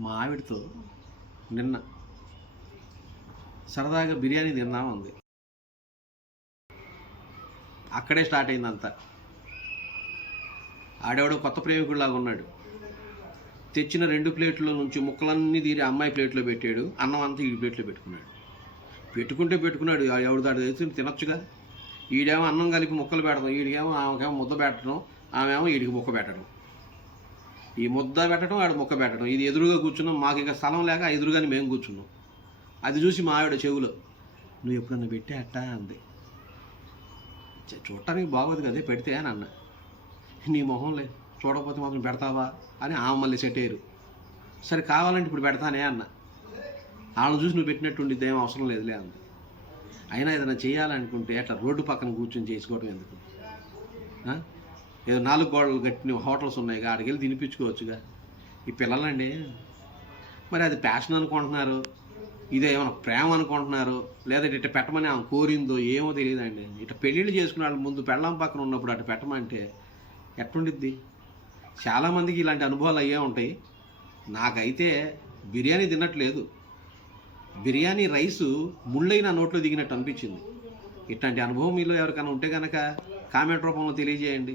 మా ఆవిడతో నిన్న సరదాగా బిర్యానీ తిందాం ఉంది అక్కడే స్టార్ట్ అయిందంతా. ఆడేవాడు కొత్త ప్రేమికుడిలాగా ఉన్నాడు. తెచ్చిన రెండు ప్లేట్ల నుంచి ముక్కలన్నీ తీరి అమ్మాయి ప్లేట్లో పెట్టాడు అన్నం అంతా ఈ ప్లేట్లో పెట్టుకున్నాడు. పెట్టుకుంటే పెట్టుకున్నాడు ఎవడు దాడి తెచ్చి తినొచ్చుగా. ఈడేమో అన్నం కలిపి ముక్కలు పెట్టడం ఈడికేమో ఆమెకేమో ముద్ద పెట్టడం ఆమెమో ఈడికి ముక్క పెట్టడం. ఈ ముద్ద పెట్టడం ఆవిడ ముక్క పెట్టడం. ఇది ఎదురుగా కూర్చున్నాం మాకు ఇంకా స్థలం లేక ఎదురుగానే మేము కూర్చున్నాం. అది చూసి మా ఆవిడ చెవులో నువ్వు ఎప్పుడన్నా పెట్టే అట్టా? అంది. చూడటానికి బాగోదు కదే పెడితే అని అన్న. నీ మొహంలే చూడకపోతే మాత్రం పెడతావా? అని ఆమె మళ్ళీ సెట్ సరే కావాలంటే ఇప్పుడు పెడతానే అన్న. వాళ్ళని చూసి నువ్వు పెట్టినట్టు ఉండిద్ది ఏం అవసరం లేదులే అంది. అయినా ఏదైనా చేయాలనుకుంటే అట్లా రోడ్డు పక్కన కూర్చొని చేసుకోవడం ఎందుకు? ఏదో నాలుగు గోడలు కట్టిన హోటల్స్ ఉన్నాయి ఆడికి వెళ్ళి తినిపించుకోవచ్చుగా. ఈ పిల్లలండి మరి అది ప్యాషన్ అనుకుంటున్నారు ఇదే ఏమైనా ప్రేమ అనుకుంటున్నారు లేదా ఇట్ట పెట్టమని ఆమె కోరిందో ఏమో తెలియదండి. ఇట్లా పెళ్ళిళ్ళు చేసుకున్న వాళ్ళు ముందు పెళ్ళం పక్కన ఉన్నప్పుడు అటు పెట్టమంటే ఎట్టుండిద్ది? చాలామందికి ఇలాంటి అనుభవాలు అయ్యే ఉంటాయి. నాకైతే బిర్యానీ తిన్నట్లేదు బిర్యానీ రైసు ముళ్ళైన నోట్లో దిగినట్టు అనిపించింది. ఇట్లాంటి అనుభవం మీలో ఎవరికైనా ఉంటే కనుక కామెంట్ రూపంలో తెలియజేయండి.